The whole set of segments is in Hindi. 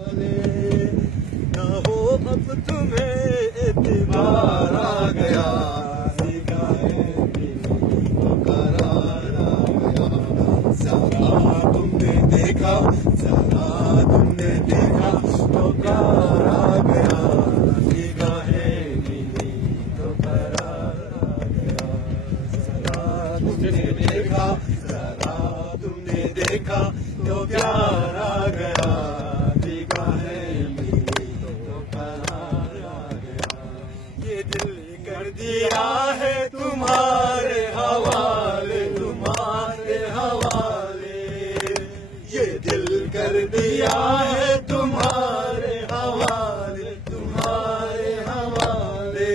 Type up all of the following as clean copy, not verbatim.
ना हो अब तुम्हें एतबार आ गया, निगाहें मिली तो करार आ गया। जरा तुमने देखा, जरा तुमने देखा तो प्यार आ गया, निगाहें मिली तो करार आ गया। जरा तुमने देखा, जरा तुमने देखा तो प्यार आ गया, निगाहें मिली तो करार आ गया। ये दिल कर दिया है तुम्हारे हवाले, तुम्हारे हवाले, ये दिल कर दिया है तुम्हारे हवाले, तुम्हारे हवाले।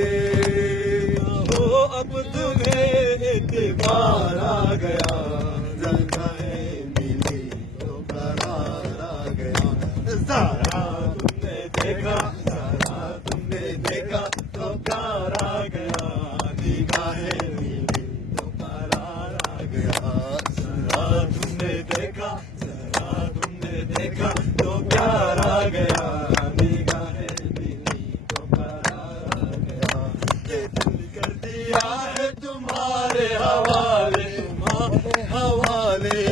हो अब तुम्हें एतबार आ गया, जगहें मिली तो करार आ गया। जरा तुमने देखा, जरा तुमने देखा तो प्यार आ गया, निगाहें मिली तो करार आ गया। जरा तुमने देखा, जरा तुमने देखा तो प्यार आ गया, निगाहें मिली तो करार आ गया। ये दिल कर दिया है तुम्हारे हवाले, तुम्हारे हवाले,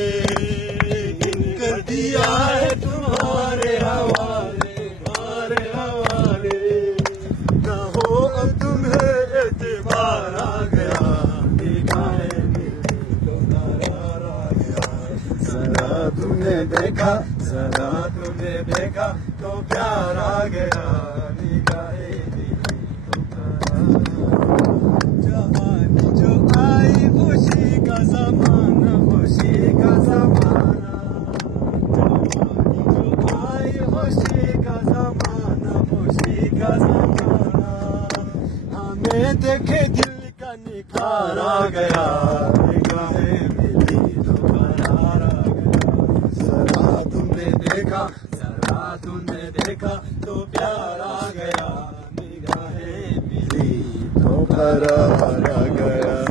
कर दिया है तुम्हारे हवाले, तुम्हारे हवाले। ना हो अब तुम्हें एतबार आ गया, निगाहें मिली तो करार आ गया। जरा तुमने देखा, जरा तुमने देखा तो प्यार आ गया, निगाहें मिली तो करार आ गया। जवानी जो आई खुशी का ज़माना, खुशी का ज़माना, जवानी जो आई खुशी का ज़माना, खुशी का ज़माना। हमें देखे दिल का निखार आ गया, निगाहें मिली तो करार आ गया। जरा तुमने देखा, जरा तुमने देखा तो प्यार आ गया, निगाहें मिली तो करार आ गया।